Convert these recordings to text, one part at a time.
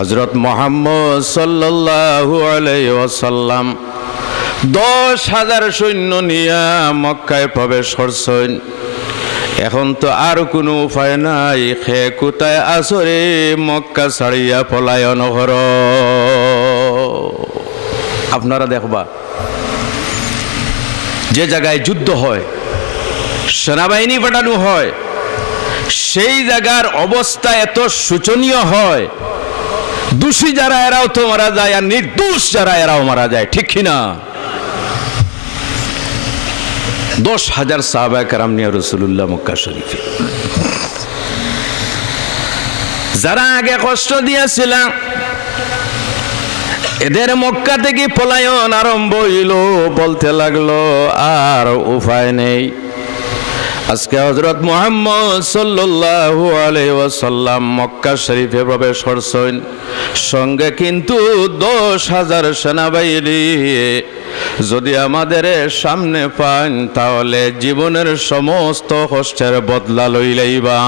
হযরত মুহাম্মদ সাল্লাল্লাহু আলাইহি ওয়াসাল্লাম 10,000 সৈন্য নিয়ে মক্কায় প্রবেশ করছেন। এখন তো আর কোনো উপায় নাই, খে কোথায় আসরে মক্কা ছাড়িয়া পলায়ন কর। আপনারা দেখবা যে জায়গায় যুদ্ধ হয়, সেনাবাহিনী পাঠানো হয়, সেই জায়গার অবস্থা এত শোচনীয় হয়, দোষী যারা এরাও তো মারা যায় আর নির্দোষ যারা এরাও মারা যায়, ঠিক কিনা? 10,000 সাহাবায়ে কেরাম নিয়ে রাসূলুল্লাহ মক্কা শরীফে। যারা আগে কষ্ট দিয়েছিল এদের মক্কা থেকে পলায়ন আরম্ভ হইল, বলতে লাগলো আর উপায় নেই। আজকে হযরত মুহাম্মদ সাল্লাল্লাহু আলাইহি ওয়াসাল্লাম মক্কা শরীফে প্রবেশ করছেন, সঙ্গে কিন্তু 10,000 সেনাবাহিনী। যদি আমাদের সামনে পান তাহলে জীবনের সমস্ত কষ্টের বদলা লইলেইবা,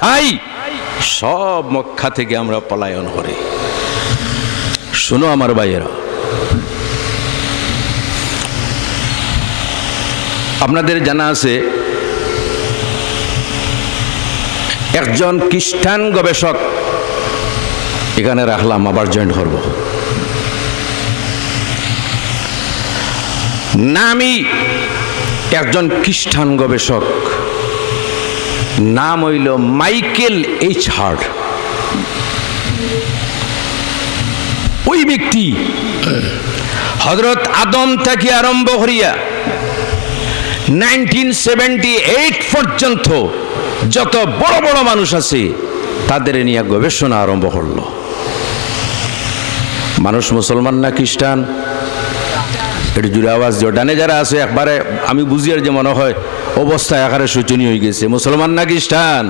তাই সব মক্কা থেকে আমরা পলায়ন করি। শুনো আমার ভাইয়েরা, আপনাদের জানা আছে একজন খ্রিস্টান গবেষক, এখানে রাখলাম, আবার জয়েন করব, নামই একজন খ্রিস্টান গবেষক, নাম হইল মাইকেল এইচ হার্ট। ওই ব্যক্তি হযরত আদম থেকে আরম্ভ করিয়া 1978 পর্যন্ত যত বড় বড় মানুষ আছে তাদের নিয়ে গবেষণা আরম্ভ করলো। মানুষ মুসলমান না খ্রিস্টান? একটু জুড়ে আওয়াজ দিও। ডানে যারা আছে একবারে আমি বুঝি আর যে মনে হয় অবস্থা একারে শোচনীয় হয়ে গেছে। মুসলমান না খ্রিস্টান?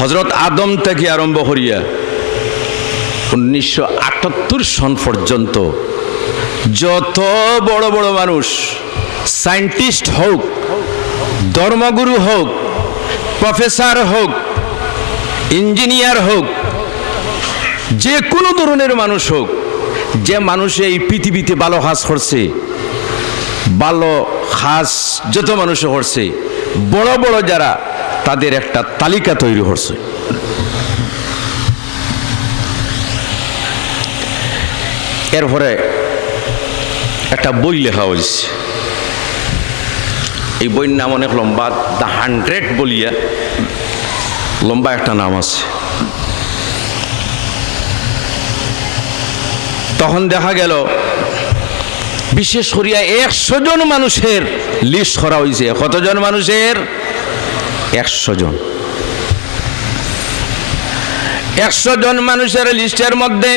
হযরত আদম থেকে আরম্ভ করিয়া 1978 সন পর্যন্ত যত বড় বড় মানুষ, সায়েন্টিস্ট হোক, ধর্মগুরু হোক, প্রফেসর হোক, ইঞ্জিনিয়ার হোক, যে কোনো ধরনের মানুষ হোক, যে মানুষ এই পৃথিবীতে ভালো কাজ করছে, ভালো কাজ যত মানুষ করছে, বড় বড় যারা, তাদের একটা তালিকা তৈরি করছে। এরপরে একটা বই লেখা হয়েছে, এই বইয়ের নাম অনেক লম্বা, দ্য 100 বলিয়া লম্বা একটা নাম আছে। তখন দেখা গেল বিশেষ করিয়া 100 জন মানুষের লিস্ট করা হয়েছে। কতজন মানুষের? 100 জন। 100 জন মানুষের লিস্টের মধ্যে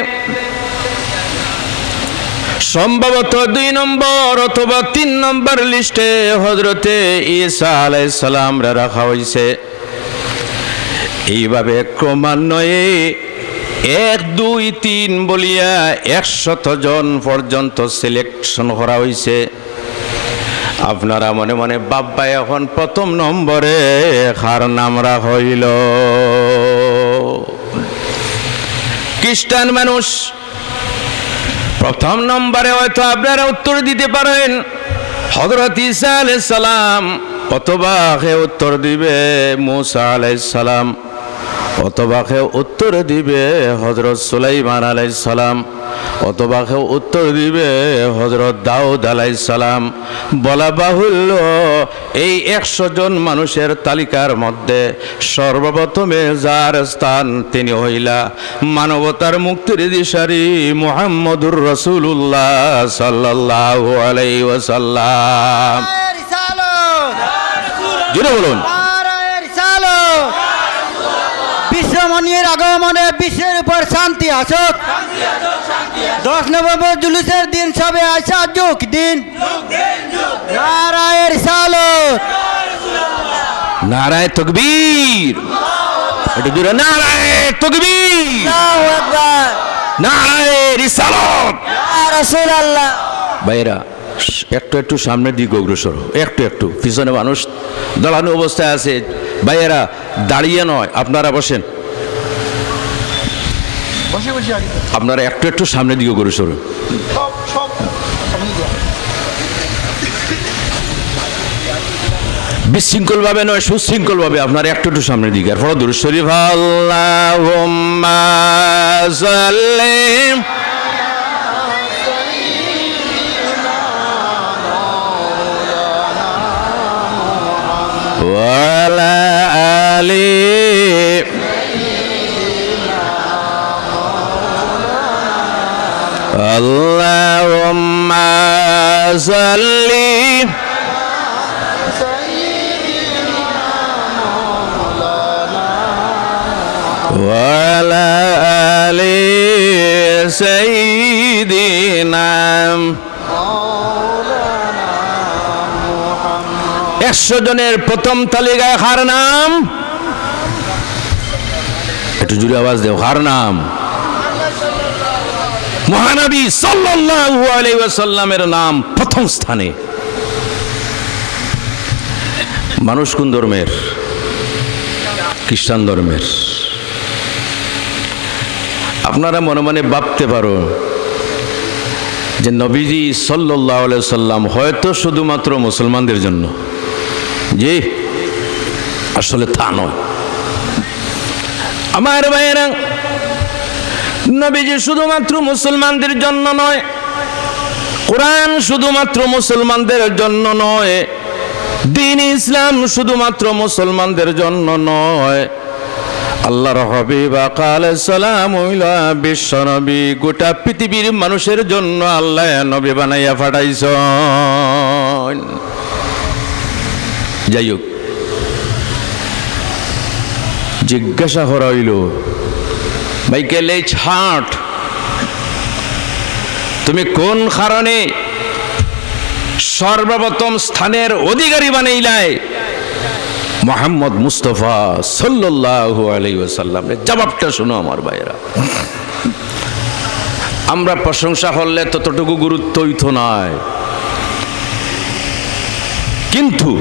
সম্ভবত 2 নম্বর অথবা 3 নম্বর লিস্টে হযরতে ঈসা আলাইহিস সালাম রাখা হয়েছে। এইভাবে ক্রমান্বয়ে 1, 2, 3 বলিয়া 100 জন পর্যন্ত সিলেকশন করা হয়েছে। আপনারা মনে মনে বাবা এখন প্রথম নম্বরে কার নাম রাখা হইল? খ্রিস্টান মানুষ। প্রথম নম্বরে হয়তো আপনারা উত্তর দিতে পারেন হযরত ঈসা আলাইহিস সালাম, অথবা কে উত্তর দিবে মুসা আলাইহিস সালাম, অথবা কেউ উত্তর দিবে হযরত সুলাইমান আলাইহিস সালাম, অথবা কেউ উত্তর দিবে হযরত দাউদ আলাইহিস সালাম। বলা বাহুল্য এই 100 জন মানুষের তালিকার মধ্যে সর্বপ্রথমে যার স্থান তিনি হইলা মানবতার মুক্তির দিশারি মুহাম্মদুর রাসূলুল্লাহ সাল্লাল্লাহু আলাইহি ওয়াসাল্লাম। জোরে বলুন। বিশ্বমণির আগমনে বিশ্বের উপর শান্তি আসুক। 10 নভেম্বর জুলুসের দিন সবে আসা যুগ দিন। নারায়ে রিসালাত, নারায়ে তাকবীর, একটু জোরে নারায়ে তাকবীর, আল্লাহু আকবার, নারায়ে রিসালাত, ইয়া রাসূলুল্লাহ। ভাইরা একটু একটু সামনের দিকে অগ্রসর, একটু একটু। পিছনে মানুষ দাঁড়ানো অবস্থায় আছে, ভাইয়েরা দাঁড়িয়ে নয়, আপনারা বসেন, আপনারা একটু একটু সামনের দিকে অগ্রসর। বিশৃঙ্খল ভাবে নয়, সুশৃঙ্খল ভাবে আপনারা একটু একটু সামনের দিকে। আর দুরূদ শরীফ আল্লাহুম্মা সাল্লি ওয়া আলা আলি আল্লাহুম্মা সাল্লি ওয়ালা আলি সাইয়্যিদিনা 100 জনের প্রথম তালিকায় কার নাম? একটু জোরে আওয়াজ দেও, কার নাম? মহানবী সাল্লাল্লাহু আলাইহি ওয়াসাল্লামের নাম প্রথম স্থানে। মানুষ কোন ধর্মের? খ্রিস্টান ধর্মের। আপনারা মনে মনে ভাবতে পারো যে নবীজি সাল্লাল্লাহু আলাইহি ওয়াসাল্লাম হয়তো শুধুমাত্র মুসলমানদের জন্য। জি, আসলে তা নয় আমার ভাইয়েরা। নবীজি শুধুমাত্র মুসলমানদের জন্য নয়, কোরআন শুধুমাত্র মুসলমানদের জন্য নয়, দ্বীন ইসলাম শুধুমাত্র মুসলমানদের জন্য নয়। আল্লাহর হাবিব আলাইহিস সালাম হইলা বিশ্ব নবী, গোটা পৃথিবীর মানুষের জন্য আল্লাহ নবী বানাইয়া পাঠাইছেন। যাই হোক, জিজ্ঞাসা করা হইল, মাইকেল এইচ হার্ট, তুমি কোন কারণে সর্বপ্রথম স্থানের অধিকারী বানাইলাই মুহাম্মদ মুস্তাফা সাল্লাল্লাহু আলাইহি ওয়াসাল্লাম? জবাবটা শোনো আমার ভাইয়েরা। আমরা প্রশংসা করলে ততটুকু গুরুত্ব হইতো নয়, কিন্তু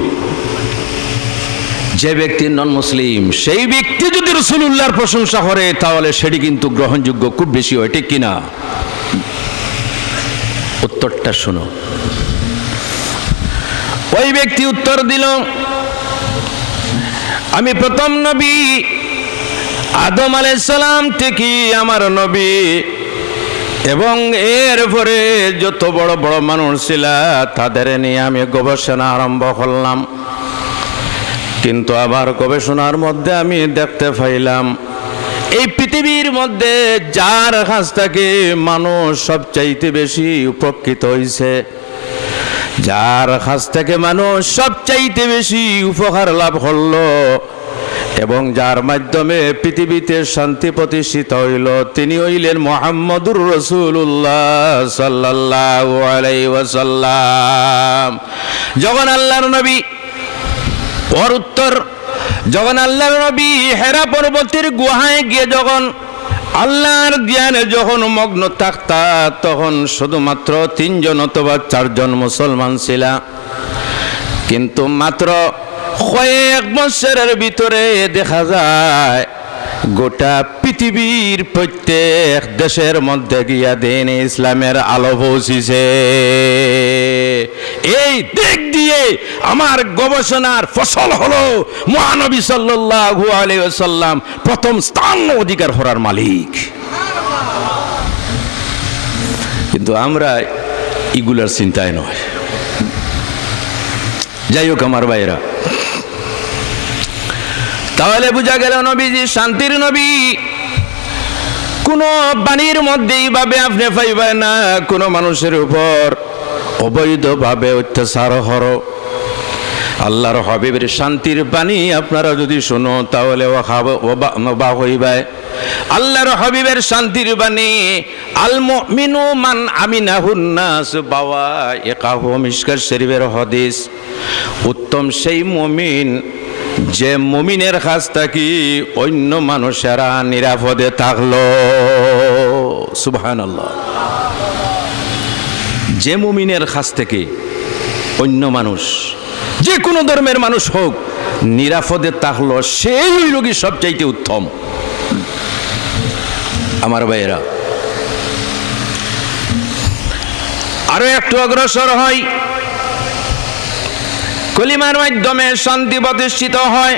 যে ব্যক্তি নন মুসলিম সেই ব্যক্তি যদি রাসূলুল্লাহর প্রশংসা করে তাহলে সেটি কিন্তু গ্রহণযোগ্য খুব বেশি হয়, ঠিক কিনা? উত্তরটা শোনো। ওই ব্যক্তি উত্তর দিল, আমি প্রথম নবী আদম আলাইহিস সালাম থেকে আমার নবী, এবং এরপরে যত বড় বড় মানুষ ছিল তাদের নিয়ে আমি গবেষণা আরম্ভ করলাম। কিন্তু আবার গবেষণার মধ্যে আমি দেখতে পাইলাম এই পৃথিবীর মধ্যে যার কাছ থেকে মানুষ সবচাইতে বেশি উপকৃত হয়েছে, যার কাছ থেকে মানুষ সবচাইতে বেশি উপকার লাভ করলো এবং যার মাধ্যমে পৃথিবীতে শান্তি প্রতিষ্ঠিত হইল, তিনি হইলেন মুহাম্মদুর রাসূলুল্লাহ সাল্লাল্লাহু আলাইহি ওয়াসাল্লাম। যখন আল্লাহর নবী ওর উত্তর, যখন আল্লাহর নবী হেরা পর্বতের গুহায় গিয়ে যখন আল্লাহর ধ্যানে যখন মগ্ন থাকতা, তখন শুধুমাত্র 3 জন অথবা 4 জন মুসলমান ছিল। কিন্তু মাত্র কয়েক বছরের ভিতরে দেখা যায় গোটা পৃথিবীর প্রত্যেক দেশের মধ্যে গিয়া দ্বীন ইসলামের আলো পৌঁছিছে। এই দিক দিয়ে আমার গবেষণার ফসল হলো মহানবী সাল্লাল্লাহু আলাইহি ওয়াসাল্লাম প্রথম স্থান অধিকার করার মালিক। কিন্তু আমরা এগুলার চিন্তায় নয়। যাই হোক আমার ভাইরা, তাহলে বোঝা গেল নবীজি শান্তির নবী। কোন বাণীর মধ্যেই ভাবে আপনি পাইবেন না কোন মানুষের উপর অবৈধভাবে অত্যাচার হরো। আল্লাহর হাবিবের শান্তির বাণী আপনারা যদি শুনো তাহলে অবাক হইবে। আল্লাহর হাবিবের শান্তির বাণী, আল মুমিনু মান আমিনাহুন নাস বাওয়া একাহু, মিশকাত শরীফের হাদিস। উত্তম সেই মুমিন যে মুমিনের কাছ থেকে অন্য মানুষেরা নিরাপদে থাকলো। সুবহানাল্লাহ। যে মুমিনের কাছ থেকে অন্য মানুষ, যে কোনো ধর্মের মানুষ হোক, নিরাপদে থাকলো, সেই রোগী সবচাইতে উত্তম। আমার ভাইয়েরা, আরো একটু অগ্রসর হয়, কলিমার মাধ্যমে শান্তি প্রতিষ্ঠিত হয়,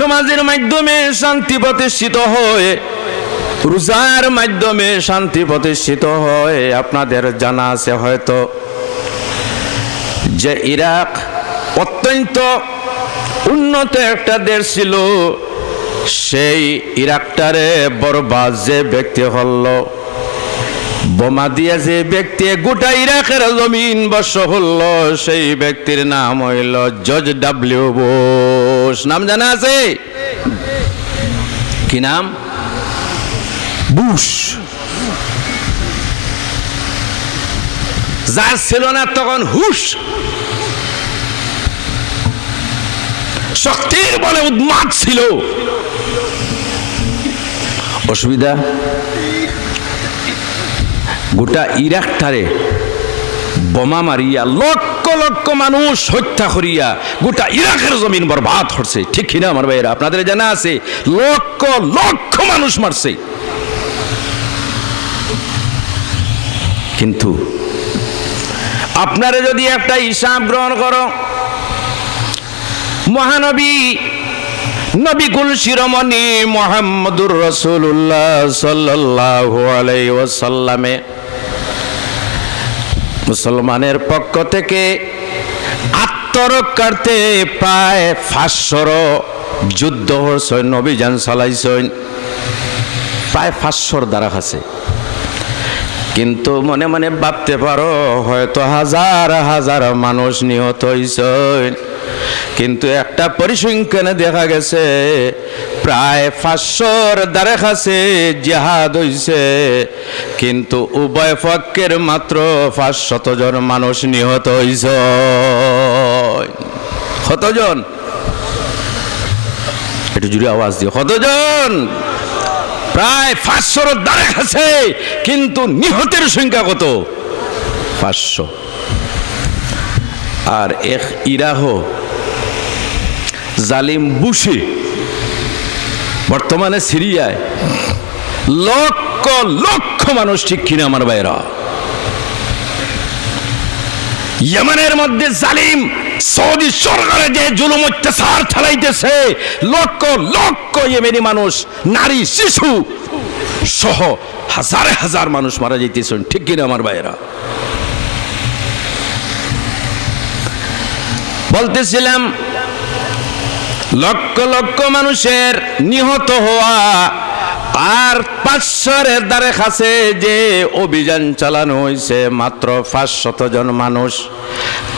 নামাজের মাধ্যমে শান্তি প্রতিষ্ঠিত হয়, রোজার মাধ্যমে শান্তি প্রতিষ্ঠিত হয়। আপনাদের জানা আছে হয়তো যে ইরাক অত্যন্ত উন্নত একটা দেশ ছিল, সেই ইরাকটারে বরবাদ যে ব্যক্তি হল, বোমা দিয়ে যে ব্যক্তি গোটা ইরাকের জমিন বর্ষ হল, সেই ব্যক্তির নাম হইল জর্জ ডব্লিউ বুশ। নাম জানা আছে? কি নাম? বুশ। যার ছিল না তখন হুশ, শক্তির বলে উন্মাদ ছিল। অসুবিধা, গোটা ইরাকটারে বোমা মারিয়া লক্ষ লক্ষ মানুষ হত্যা করিয়া গোটা ইরাকের জমিন বরবাদ করছে। ঠিক কিনা আমার ভাইয়েরা? আপনাদের জানা আছে লক্ষ লক্ষ মানুষ মারছে। কিন্তু আপনারা যদি একটা হিসাব গ্রহণ করো, মহানবী নবিকুল শিরোমণি মুহাম্মদুর রাসূলুল্লাহ সাল্লাল্লাহু আলাইহি ওয়াসাল্লামে মুসলমানের পক্ষ থেকে আত্মরক্ষার্থে প্রায় 500 যুদ্ধ হয়েছে, নবীজান চালাইছেন, প্রায় 500 দ্বারা আছে। কিন্তু মনে মনে ভাবতে পারো হয়তো হাজার হাজার মানুষ নিহত হয়েছেন, কিন্তু একটা পরিসংখ্যানে দেখা গেছে প্রায় 500 দ্বারা কাছে জিহাদ হয়েছে, কিন্তু উভয় পক্ষের মাত্র 500 জন মানুষ নিহত হয়েছে। কতজন? একটু জুড়ে আওয়াজ দিও, কতজন? প্রায় 500 দ্বারা কাছে, কিন্তু নিহতের সংখ্যা কত? 500। আর এক ইরাহ জালিম বুশে বর্তমানে সিরিয়ায় লক্ষ লক্ষ মানুষ, ঠিক কিনা আমার ভাইরা? ইয়েমেনের মধ্যে জালিম সৌদি সরকারে যে জুলুম অত্যাচার চালাইতেছে, লক্ষ লক্ষ ইয়েমেনি মানুষ, নারী শিশু সহ হাজার হাজার মানুষ মারা যাইতেছেন। ঠিক কিনা আমার ভাইরা? বলতেছিলাম লক্ষ লক্ষ মানুষের নিহত হওয়া, আর 500 দ্বারে কাছে যে অভিযান চালানো হয়েছে মাত্র 500 জন মানুষ।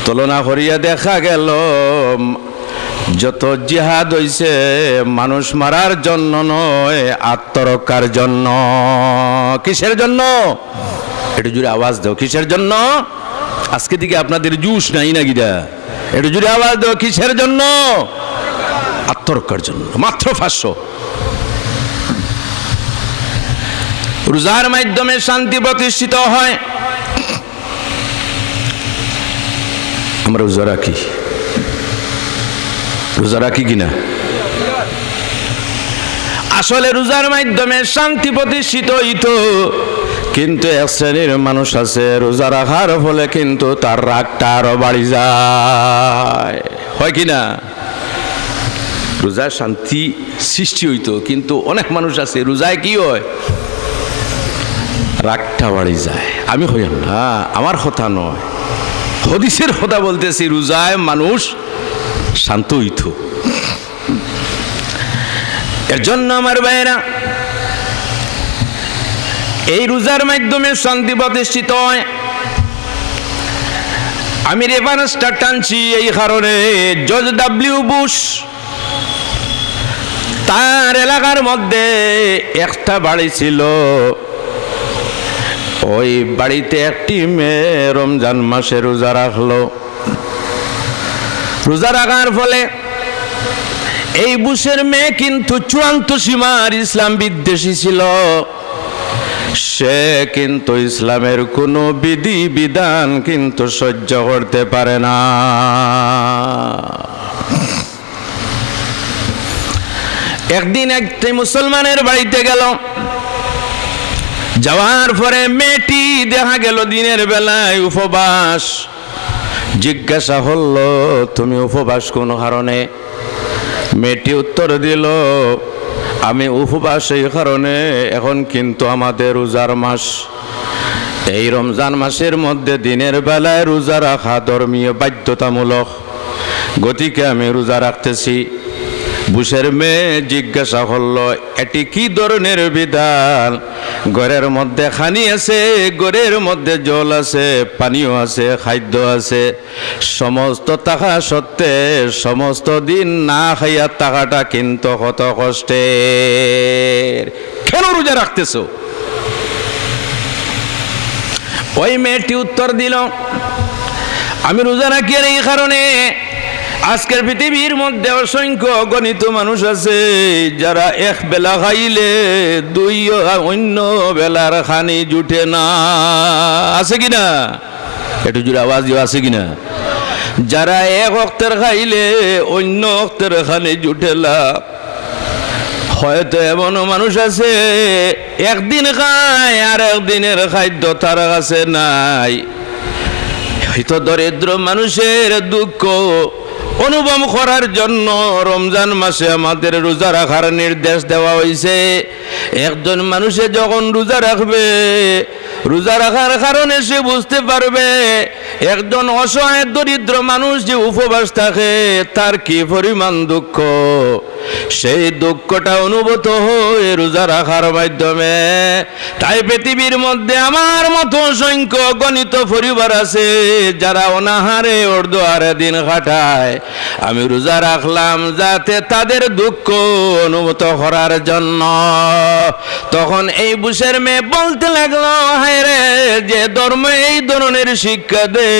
তুলনা করিয়া দেখা গেল যত জিহাদ হইছে মানুষ মারার জন্য নয়, আত্মরক্ষার জন্য। কিসের জন্য? একটু জুড়ে আওয়াজ দাও, কিসের জন্য? আজকে দিকে আপনাদের জুস নাই না গিরা? একটু জুড়ে আওয়াজ দাও, কিসের জন্য? আত্মরক্ষার জন্য। মাত্র 500। রোজার মাধ্যমে শান্তি প্রতিষ্ঠিত হয়। আমরা রোজা রাখি, রোজা রাখি কিনা? আসলে রোজার মাধ্যমে শান্তি প্রতিষ্ঠিত হইতো, কিন্তু এক শ্রেণীর মানুষ আছে রোজা রাখার ফলে কিন্তু তার রাগটা আরো বাড়ি যায়। হয় কিনা? রোজায় শান্তি সৃষ্টি হইতো, কিন্তু অনেক মানুষ আছে রোজায় কি হয়? রাগটা বাড়ি যায়। আমি হইলাম না, আমার কথা নয়, হাদিসের কথা বলতেছি। রোজায় মানুষ শান্ত হইত। এর জন্য আমার ভাইয়েরা, এই রোজার মাধ্যমে শান্তি প্রতিষ্ঠিত হয়। আমি রেফারেন্সটা টানছি এই কারণে, জর্জ ডব্লিউ বুশ তার এলাকার মধ্যে একটা বাড়ি ছিল, ওই বাড়িতে একটি মেয়ে রমজান মাসে রোজা রাখলো। রোজা রাখার ফলে এই বুশের মেয়ে কিন্তু চূড়ান্ত সীমার ইসলাম বিদ্বেষী ছিল। সে কিন্তু ইসলামের কোনো বিধি বিধান কিন্তু সহ্য করতে পারে না। একদিন একটি মুসলমানের বাড়িতে গেল, যাওয়ার পরে মেয়েটি দেখা গেল দিনের বেলায় উপবাস। জিজ্ঞাসা হলো, তুমি উপবাস কোন কারণে? মেয়েটি উত্তর দিল, আমি উপবাস এই কারণে, এখন কিন্তু আমাদের রোজার মাস। এই রমজান মাসের মধ্যে দিনের বেলায় রোজা রাখা ধর্মীয় বাধ্যতামূলক, গতিকে আমি রোজা রাখতেছি। বুশের মেয়ে জিজ্ঞাসা করল, এটি কি ধরনের বিধান? ঘরের মধ্যে খানি আছে, ঘরের মধ্যে জল আছে, পানিও আছে, খাদ্য আছে, সমস্ত থাকা সত্ত্বে সমস্ত দিন না খাইয়া থাকাটা কিন্তু কত কষ্টের, কেন রোজা রাখতেছো? ওই মেয়েটি উত্তর দিল, আমি রোজা রাখি এই কারণে, আজকের পৃথিবীর মধ্যে অসংখ্য গণিত মানুষ আছে যারা এক বেলা খাইলে দুই অন্য বেলার খানি জুটে না। আছে কিনা? একটু জোরে আওয়াজ দিও, আছে কিনা? যারা এক ওয়াক্তের খাইলে অন্য ওয়াক্তের খানি জুটে না। হয়তো এমনও মানুষ আছে একদিন খায় আর একদিনের খাদ্য তার কাছে নাই। হয়তো দরিদ্র মানুষের দুঃখ অনুভব করার জন্য রমজান মাসে আমাদের রোজা রাখার নির্দেশ দেওয়া হয়েছে। একজন মানুষে যখন রোজা রাখবে, রোজা রাখার কারণে সে বুঝতে পারবে একজন অসহায় দরিদ্র মানুষ যে উপবাস থাকে তার কি পরিমাণ দুঃখ। সেই দুঃখটা অনুভূত হয় রোজা রাখার মাধ্যমে। তাই পৃথিবীর মধ্যে আমার মতো অসংখ্য গণিত পরিবার আছে যারা অনাহারে অর্ধহারে দিন কাটায়। আমি রোজা রাখলাম যাতে তাদের দুঃখ অনুভূত করার জন্য। তখন এই বুশের মেয়ে বলতে লাগলো, হায় রে, যে ধর্ম এই ধরনের শিক্ষা দে,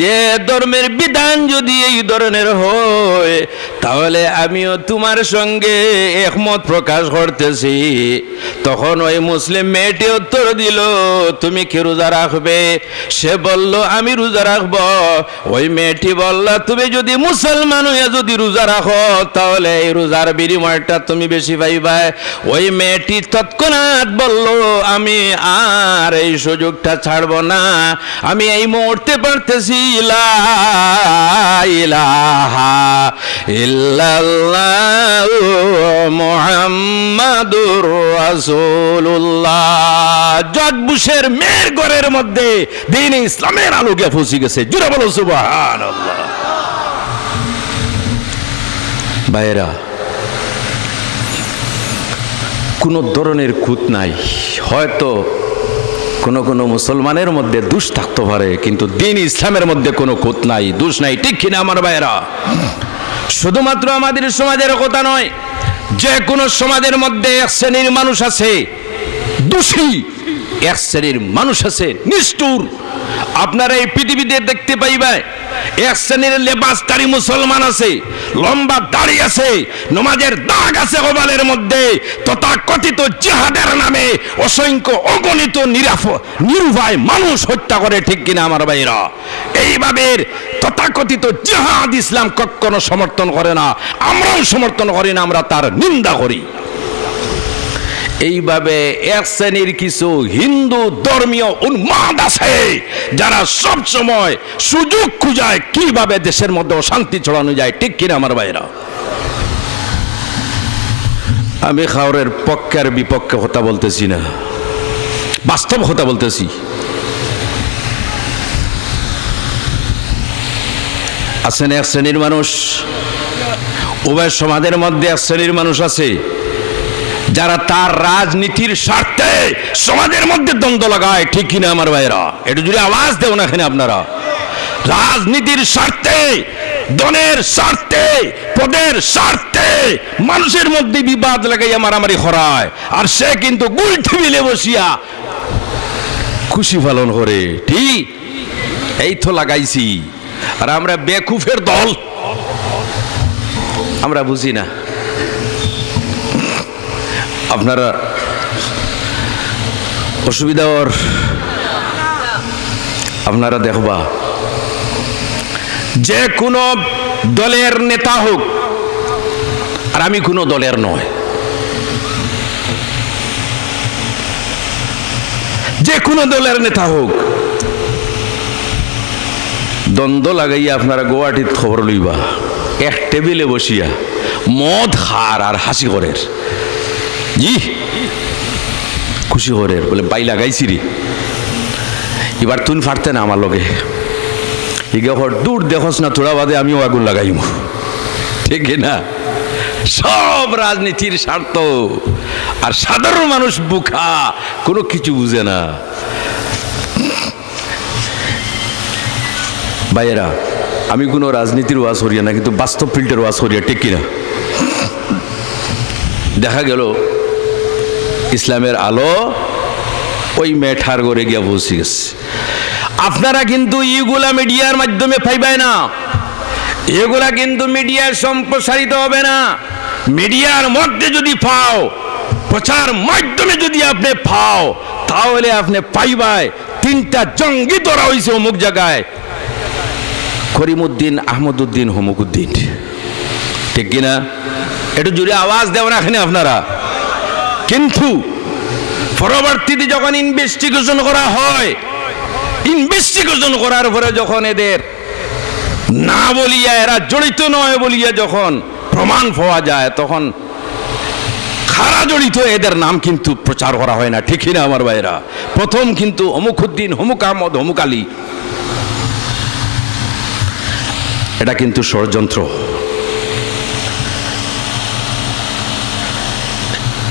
যে ধর্মের বিধান যদি এই ধরনের হয়, তাহলে আমিও তোমার সঙ্গে একমত প্রকাশ করতেছি। তখন ওই মুসলিম মেয়েটি উত্তর দিল, তুমি কি রোজা রাখবে? সে বলল, আমি রোজা রাখব। ওই মেয়েটি বলল, তুমি যদি মুসলমান হয়ে যদি রোজা রাখো তাহলে এই রোজার বিনিময়টা তুমি বেশি পাইবা। ওই মেয়েটি তৎক্ষণাৎ বলল, আমি আর এই সুযোগটা ছাড়ব না, আমি এই মুহূর্তে পারতেছি লা ইলাহা ইল্লাল্লাহু মুহাম্মাদুর রাসূলুল্লাহ। জজ বুশের মেয়ের ঘরের মধ্যে দ্বীন ইসলামের আলোকে ফুসে গেছে। জোরে বলো সুবহানাল্লাহ। ভাইরা, কোন ধরনের খুঁত নাই। হয়তো কোনো কোনো মুসলমানের মধ্যে দোষ থাকতে পারে, কিন্তু দ্বীন ইসলামের মধ্যে কোনো খুঁত নাই, দোষ নাই, ঠিক কিনা আমার ভাইরা? শুধুমাত্র আমাদের সমাজের কথা নয়, যে কোনো সমাজের মধ্যে এক শ্রেণীর মানুষ আছে দোষী, এক শ্রেণীর মানুষ আছে নিষ্ঠুর। আপনারা এই পৃথিবীতে দেখতে পাইবেন এক শ্রেণীর লেবাসধারী মুসলমান আছে, লম্বা দাড়ি আছে, নমাজের দাগ আছে কপালের মধ্যে, তথাকথিত জিহাদের নামে অসংখ্য অগণিত নিরুপায় মানুষ হত্যা করে, ঠিক কিনা আমার ভাইরা? এইভাবে তথাকথিত জিহাদ ইসলাম কখনো সমর্থন করে না, আমরাও সমর্থন করি না, আমরা তার নিন্দা করি। এইভাবে এক শ্রেণীর কিছু হিন্দু ধর্মীয় উন্মাদ আছে যারা সব সময় সুযোগ খুঁজায় কিভাবে দেশের মধ্যে অশান্তি ছড়ানো যায়, ঠিক কিনা আমার ভাইরা? আমি খাওয়ারের পক্ষের বিপক্ষে কথা বলতেছি না, বাস্তব কথা বলতেছি। আছেন এক শ্রেণীর মানুষ, উভয় সমাজের মধ্যে এক শ্রেণীর মানুষ আছে যারা তার রাজনীতির স্বার্থে সমাজের মধ্যে দ্বন্দ্ব লাগায়, ঠিক কিনা আমার ভাইরা? একটু যদি আওয়াজ দেও না এখানে আপনারা। রাজনীতির স্বার্থে, দলের স্বার্থে, পদের স্বার্থে মানুষের মধ্যে বিবাদ লাগাইয়া মারামারি করায়, আর সে কিন্তু গুল টেবিলে বসিয়া খুশি পালন করে। ঠিক এই তো লাগাইছি। আর আমরা বেকুফের দল, আমরা বুঝি না। আপনারা অসুবিধা ওর আপনারা দেখবা যে কোনো দলের নেতা হোক, আর আমি কোনো দলের নয়, যে কোনো দলের নেতা হোক, দ্বন্দ্ব লাগাইয়া আপনারা গুয়াহাটির খবর লইবা, এক টেবিলে বসিয়া মদ খার আর হাসি করের, জি খুশি করের, বলে বাই লাগাইছি রে, এবার তুই ফাটতে না আমার লগে, ইগে দূর দেখস না তোরা বাদে আমিও আগুন লাগাইব, ঠিক না? সব রাজনীতির স্বার্থ, আর সাধারণ মানুষ বুকা, কোনো কিছু বুঝে না। ভাইয়েরা, আমি কোনো রাজনীতির ওয়াজ করিয়া না, কিন্তু বাস্তব ফিল্ডের ওয়াজ করিয়া, ঠিক কিনা? দেখা গেল ইসলামের আলো ওই মেঠার ঘরে গিয়া পৌঁছে গেছে। আপনারা কিন্তু এইগুলা মিডিয়ার মাধ্যমে পাইবেন না, এগুলা কিন্তু মিডিয়ার সম্প্রসারিত হবে না। মিডিয়ার মধ্যে যদি পাও, প্রচার মাধ্যমে যদি আপনি পাও, তাহলে আপনি পাইবাই 3টা জঙ্গি ধরা হয়েছে অমুক জায়গায়, করিমউদ্দিন, আহমদউদ্দিন, হমুকউদ্দিন, ঠিক কিনা? একটু জোরে আওয়াজ দেবেন এখানে আপনারা। কিন্তু পরবর্তীতে যখন ইনভেস্টিগেশন করা হয়, ইনভেস্টিগেশন করার পরে যখন এদের না বলিয়া, এরা জড়িত নয় বলিয়া যখন প্রমাণ পাওয়া যায়, তখন খারা জড়িত এদের নাম কিন্তু প্রচার করা হয় না, ঠিক না আমার ভাইরা? প্রথম কিন্তু হমুকউদ্দিন, হমুক আহমদ, হমুক আলী, এটা কিন্তু ষড়যন্ত্র।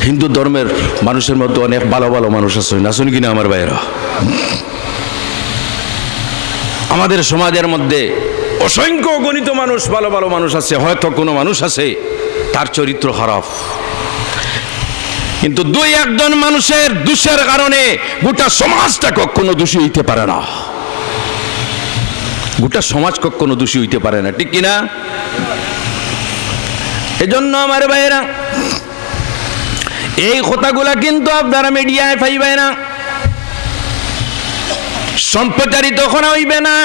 হিন্দু ধর্মের মানুষের মধ্যে অনেক ভালো ভালো মানুষ আছে, আছেন কিনা আমার ভাইরা? আমাদের সমাজের মধ্যে অসংখ্য গণিত মানুষ, ভালো ভালো মানুষ আছে। হয়তো কোনো মানুষ আছে তার চরিত্র খারাপ, কিন্তু 2-1 মানুষের দোষের কারণে গোটা সমাজটা কখনো দোষী হইতে পারে না, গোটা সমাজ কখনো দোষী হইতে পারে না, ঠিক কিনা? এজন্য আমার ভাইয়েরা, এই কথাগুলা কিন্তু আপনারা মিডিয়ায় পাইবে না, সম্প্রচারিত করা হইবে না।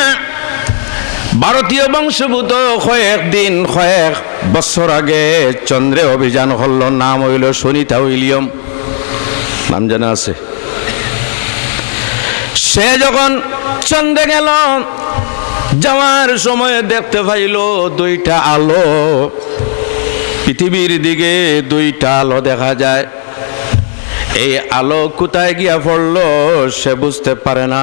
ভারতীয় বংশোদ্ভূত কয়েক বছর আগে চন্দ্রে অভিযান হল, নাম হইল সুনিতা উইলিয়াম, নাম জানা আছে? সে যখন চন্দ্রে গেল, যাওয়ার সময় দেখতে পাইল 2টা আলো, পৃথিবীর দিকে 2টা আলো দেখা যায়। এই আলো কোথায় গিয়া পড়ল সে বুঝতে পারে না।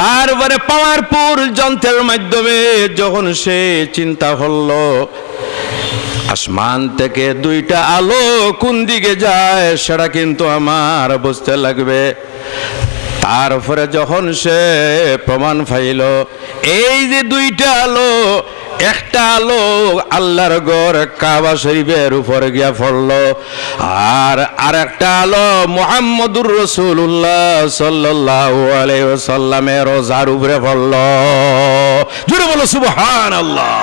তারপরে পাওয়ারফুল যন্ত্রের মাধ্যমে যখন সে চিন্তা করলো আসমান থেকে 2টা আলো কোন দিকে যায় সেটা কিন্তু আমার বুঝতে লাগবে। তারপরে যখন সে প্রমাণ পাইল এই যে 2টা আলো, একটা আলো আল্লাহর ঘর কাবা শরীফের উপর গিয়া পড়লো, আর আরেকটা আলো মুহাম্মদুর রাসূলুল্লাহ সাল্লাল্লাহু আলাইহি ওয়াসাল্লামের রোজার উপরে পড়লো। জোরে বলো সুবহানাল্লাহ।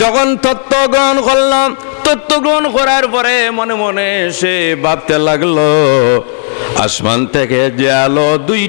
যখন তত্ত্ব গ্রহণ করলাম, তত্ত্ব গ্রহণ করার পরে মনে মনে সে ভাবতে লাগলো আসমান থেকে যে আলো 2